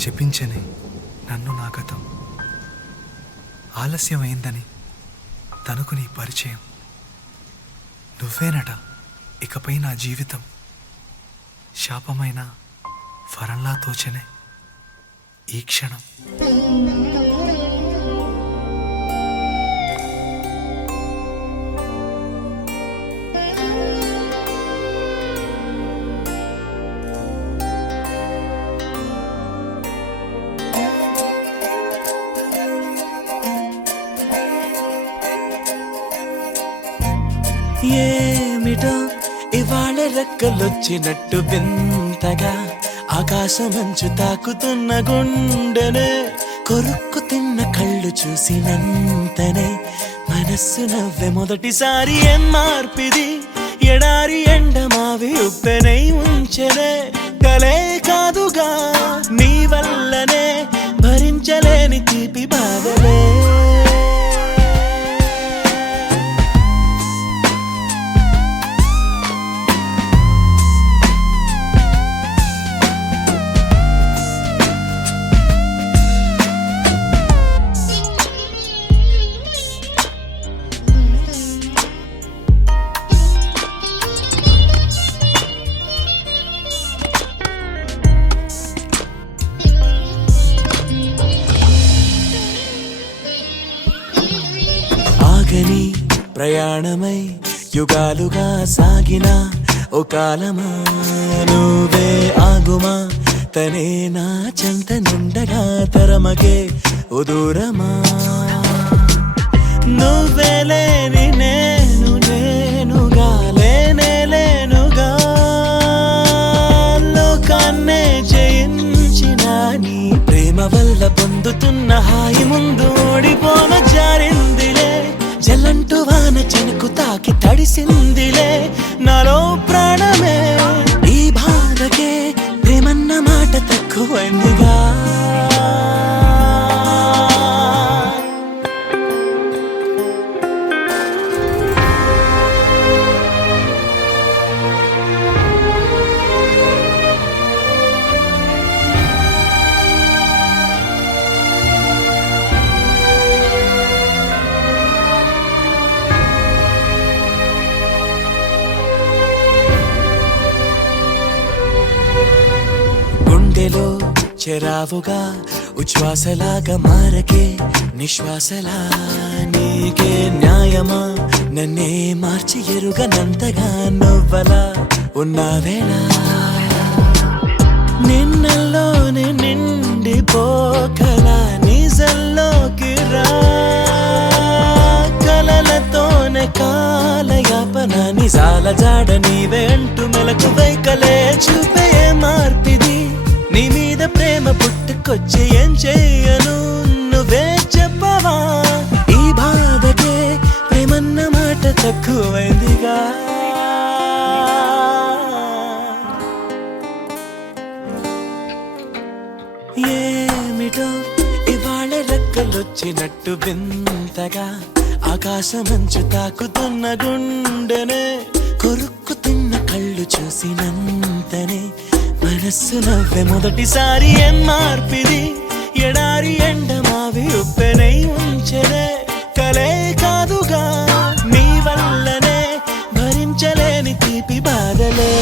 శపించని నన్ను నా గతం, ఆలస్యమైందని తనకు నీ పరిచయం. నువ్వేనట ఇకపై నా జీవితం, శాపమైన వరంలా తోచనే ఈ క్షణం. ఏమిటో ఇవాళ రెక్కలొచ్చినట్టు వింతగా ఆకాశమంచు తాకుతున్న గుండెనే, కొరుక్కు తిన్న కళ్ళు చూసినంతనే మనస్సు నవ్వే మొదటిసారి. ఏం మార్పిది, ఎడారి ఎండమావి ఉప్పెనై ఉంచెనే, కలే కాదుగా నీ వల్లనే భరించలేని తీపి బాధలే. ఆగని ప్రయాణమై యుగాలుగా సాగిన ఓ కాలమా, నువ్వే ఆగుమా తనే నా చెంత నుండగా తరమగే ఓ దూరమా. నువ్వే లేని నేను నేనుగా లేనే లేనుగా, లోకాన్నే జయించిన నీ ప్రేమ వల్ల పొందుతున్న హాయి ముందు ఓడిపోన జారిందిలే. జల్లంటూ వాన చెనుకు తాకి తడిసిందిలే నాలో ప్రాణమే, ఈ బాధకే ప్రేమన్న మాట తక్కువైందిగా. గుండెలో చెరావుగా ఉచ్ఛ్వాసలాగా మారకే నిశ్వాసలా, నీకే న్యాయమా నన్నే మార్చి ఎరుగనంతగా నువ్వలా ఉన్నావేళ. నిన్నల్లోనే నిండిపోకలా నిజల్లోకి రా, కలలతోనే కాలయాపన నిజాల జాడ నీవే అంటూ మెలకు వైకలే చూపే మార్పిది. నీ మీద ప్రేమ పుట్టుకొచ్చి ఏం చెయ్యను నువ్వే చెప్పవా, ఈ బాధకే ప్రేమన్న మాట తక్కువైందిగా. ఏమిటో ఇవాళ రెక్కలొచ్చినట్టు వింతగా ఆకాశమంచు తాకుతున్న గుండెనే, కొరుక్కు తిన్న కళ్ళు చూసినంతనే మనస్సు నవ్వే మొదటిసారి. ఏం మార్పిది, ఎడారి ఎండమావి ఉప్పెనై ఉంచెనే, కలే కాదుగా నీ వల్లనే భరించలేని తీపి బాధలే.